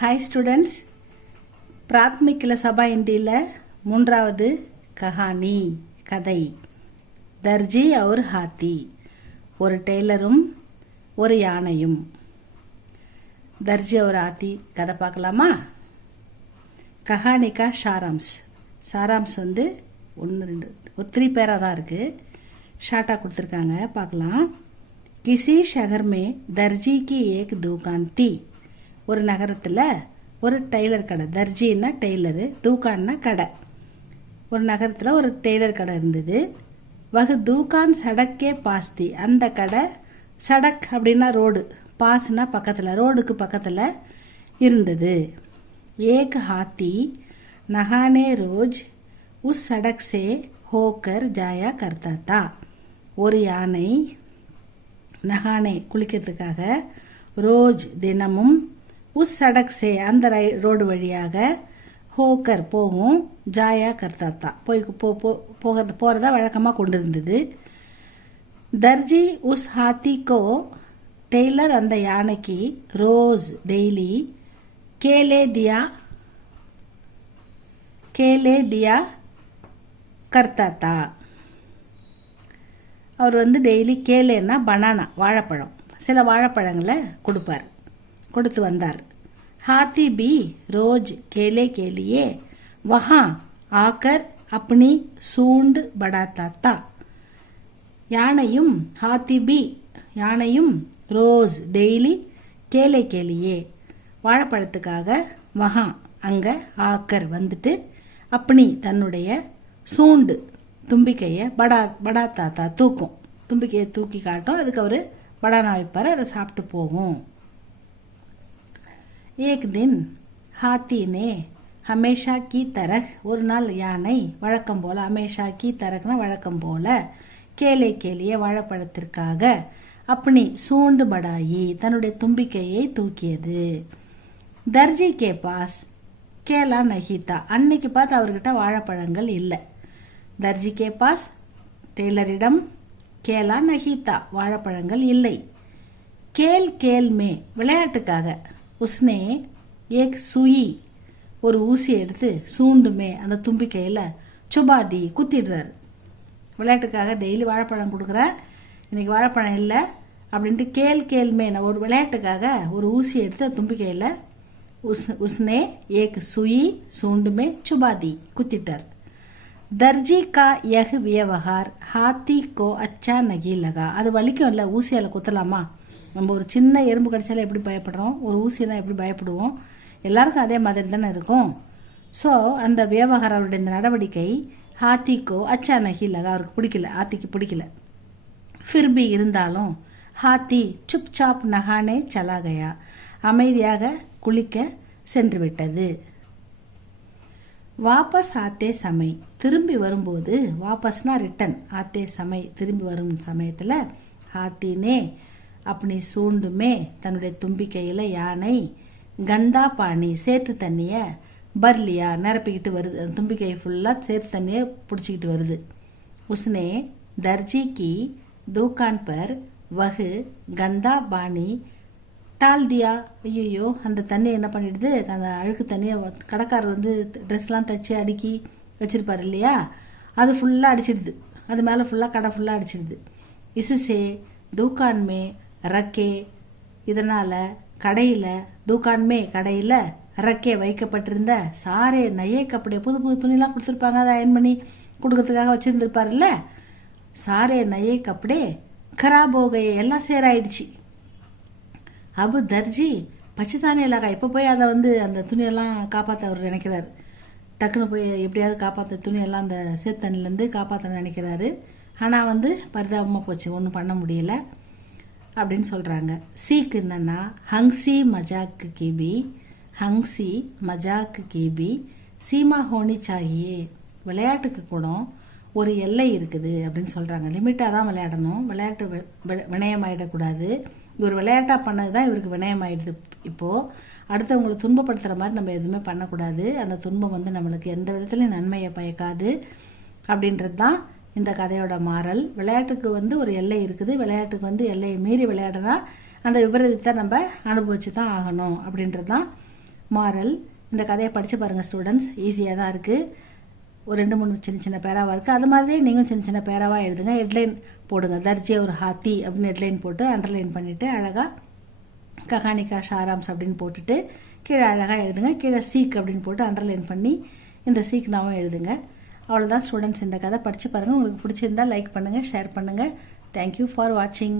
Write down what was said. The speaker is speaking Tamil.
हाय स्टूडेंट्स, प्राथमिक सभा हिंदी मून्रावद कहानी कதை दर्जी और हाथी और टेलरुम और यानैयुम। दर्जी और हाथी कதை பார்க்கலாமா? कहानी का सारांश வந்து 3 பேரா தான் இருக்கு. ஷார்ட்டா கொடுத்திருக்காங்க, பார்க்கலாம். किसी शहर में दर्जी की एक दुकान थी. ஒரு நகரத்தில் ஒரு டெய்லர் கடை, தர்ஜின்னா டெய்லரு, தூக்கான்னா கடை. ஒரு நகரத்தில் ஒரு டெய்லர் கடை இருந்தது. வகு தூக்கான் சடக்கே பாஸ்தி, அந்த கடை சடக் அப்படின்னா ரோடு, பாஸ்னா பக்கத்தில், ரோடுக்கு பக்கத்தில் இருந்தது. ஏக் ஹாத்தி நஹானே ரோஜ் உஸ் சடக் சே ஹோக்கர் ஜாயா கர்த்தா தா. ஒரு யானை நஹானே குளிக்கிறதுக்காக, ரோஜ் தினமும், உஸ் சடக் சே அந்த ரோடு வழியாக, ஹோக்கர் போகும், ஜாயா கர்த்தாத்தா போகிறதா வழக்கமாக கொண்டு இருந்தது. தர்ஜி உஸ் ஹாத்திக்கோ, டெய்லர் அந்த யானைக்கு, ரோஸ் டெய்லி கேலே தியா கர்த்தாத்தா. அவர் வந்து டெய்லி கேலேன்னா பனானா வாழைப்பழம், சில வாழைப்பழங்களை கொடுத்து வந்தார். हाथी भी रोज केले के लिए वहाँ आकर अपनी सूंड बढ़ाता था. யானையும் हाथी भी யானையும் ரோஸ் டெய்லி கேலே के लिए வாழைப்பழத்துக்காக, வஹா அங்க, ஆக்கர் வந்துட்டு, அப்படி தன்னுடைய சூண்டு தும்பிக்கையை படாத்தாத்தா தூக்கும், தும்பிக்கையை தூக்கி காட்டும், அதுக்கு அவர் படானா வைப்பார், அதை சாப்பிட்டு போகும். एक दिन हाथी ने हमेशा की तरह, ஒரு நாள் யானை வழக்கம் போல, हमेशा की तरहனா வழக்கம் போல, கேலே கேலியே வாழைப்பழத்திற்காக, அப்படி சூண்டு படாயி தன்னுடைய தும்பிக்கையை தூக்கியது. தர்ஜி கே பாஸ் கேலா நஹிதா, அன்னைக்கு பார்த்து அவர்கிட்ட வாழைப்பழங்கள் இல்லை. தர்ஜி கே பாஸ் டெய்லரிடம், கேலா நஹிதா வாழைப்பழங்கள் இல்லை. கேல் மே விளையாட்டுக்காக, உஸ்னே ஏக் சுயி ஒரு ஊசி எடுத்து, சூண்டுமே அந்த தும்பிக்கையில் சுபாதி குத்திடுறாரு. விளையாட்டுக்காக டெய்லி வாழைப்பழம் கொடுக்குறேன், இன்னைக்கு வாழைப்பழம் இல்லை அப்படின்ட்டு கேல்மே நான் ஒரு விளையாட்டுக்காக ஒரு ஊசி எடுத்து தும்பிக்கையில் உஸ்னே ஏக் சுயி சூண்டுமே சுபாதி குத்திட்டார். தர்ஜி கா யஹ் வியவஹார் ஹாத்தி கோ அச்சா நகி லகா. அது வலிக்கும் இல்லை, ஊசியால் குத்தலாமா? நம்ம ஒரு சின்ன எறும்பு கடிச்சாலும் எப்படி பயப்படுறோம், ஒரு ஊசினா எப்படி பயப்படுவோம், எல்லாருக்கும் அதே மாதிரி தானே இருக்கும். ஸோ அந்த வியவகார அவருடைய இந்த நடவடிக்கை ஹாத்திக்கோ அச்சா நகிலகா, அவருக்கு பிடிக்கல, ஹாத்திக்கு பிடிக்கல. ஃபிர்பி இருந்தாலும், ஹாத்தி சுப் சாப் நகானே சலாகயா, அமைதியாக குளிக்க சென்று விட்டது. வாபஸ் ஆத்தே சமை, திரும்பி வரும்போது, வாபஸ்னா ரிட்டன், ஆத்தே சமை திரும்பி வரும் சமயத்தில், ஹாத்தினே அப்படி சூண்டுமே தன்னுடைய தும்பிக்கையில் யானை, கந்தா பானி சேற்று தண்ணியை, பர்லியா நிரப்பிக்கிட்டு வருது, தும்பிக்கை ஃபுல்லாக சேற்று தண்ணியை பிடிச்சிக்கிட்டு வருது. உஸ்னே தர்ஜி கி தூக்கான் பர் வகு கந்தா பானி டால் தியா. ஐயோ, அந்த தண்ணி என்ன பண்ணிடுது, அந்த அழுக்கு தண்ணியை கடைக்காரர் வந்து ட்ரெஸ்லாம் தைச்சி அடுக்கி வச்சிருப்பார் இல்லையா, அது ஃபுல்லாக அடிச்சிடுது, அது மேலே ஃபுல்லாக கடை ஃபுல்லாக அடிச்சிடுது. இசுசே தூக்கான்மே ரக்கே, இதனால் கடையில், தூக்கான்மே கடையில், ரக்கே வைக்கப்பட்டிருந்த சாரே நையே கப்படே, புது துணிலாம் கொடுத்துருப்பாங்க, அதை அயன் பண்ணி கொடுக்கறதுக்காக வச்சுருந்துருப்பார்ல, சாரே நையே கப்படே खराब हो गए, எல்லாம் சேராயிடுச்சு. அபு தர்ஜி பச்சைத்தானே இல்லாக்கா, இப்போ போய் அதை வந்து அந்த துணியெல்லாம் காப்பாற்ற அவர் நினைக்கிறாரு. டக்குன்னு போய் எப்படியாவது காப்பாற்ற, துணியெல்லாம் அந்த சேத்தண்ணிலேருந்து காப்பாற்ற நினைக்கிறாரு. ஆனால் வந்து பரிதாபமாக போச்சு, ஒன்றும் பண்ண முடியல அப்படின்னு சொல்கிறாங்க. சீக்கு என்னன்னா, ஹங்சி மஜாக்கு கீபி சீமா ஹோனி சாகியே, விளையாட்டுக்கு கூட ஒரு எல்லை இருக்குது அப்படின்னு சொல்கிறாங்க. லிமிட்டாக தான் விளையாடணும், விளையாட்டு வினயமாயிடக்கூடாது. இவர் விளையாட்டாக பண்ணது தான் இவருக்கு வினயமாயிடுது. இப்போது அடுத்தவங்களை துன்பப்படுத்துகிற மாதிரி நம்ம எதுவுமே பண்ணக்கூடாது, அந்த துன்பம் வந்து நம்மளுக்கு எந்த விதத்துலையும் நன்மையை பயக்காது அப்படின்றது தான் இந்த கதையோட மாறல். விளையாட்டுக்கு வந்து ஒரு எல்லை இருக்குது, விளையாட்டுக்கு வந்து எல்லையை மீறி விளையாடினா அந்த விபரீதத்தை நம்ம அனுபவிச்சு தான் ஆகணும் அப்படின்றது தான் மாரல், இந்த கதையை படித்து பாருங்கள் ஸ்டூடெண்ட்ஸ், ஈஸியாக தான் இருக்குது. ஒரு 2-3 சின்ன சின்ன பேராவாக இருக்குது. அது மாதிரியே நீங்களும் சின்ன சின்ன பேராவாக எழுதுங்க. ஹெட்லைன் போடுங்க, தர்ஜே ஒரு ஹாத்தி அப்படின்னு ஹெட்லைன் போட்டு அண்டர்லைன் பண்ணிவிட்டு அழகாக கஹானிகா ஷாராம்ஸ் அப்படின்னு போட்டுட்டு கீழே அழகாக எழுதுங்க. கீழே சீக் அப்படின்னு போட்டு அண்டர்லைன் பண்ணி இந்த சீக் நாவும் எழுதுங்க. அவ்வளோதான் ஸ்டூடெண்ட்ஸ், இந்த கதை படித்து பாருங்கள். உங்களுக்கு பிடிச்சிருந்தால் லைக் பண்ணுங்கள், ஷேர் பண்ணுங்கள். தேங்க்யூ ஃபார் வாட்சிங்.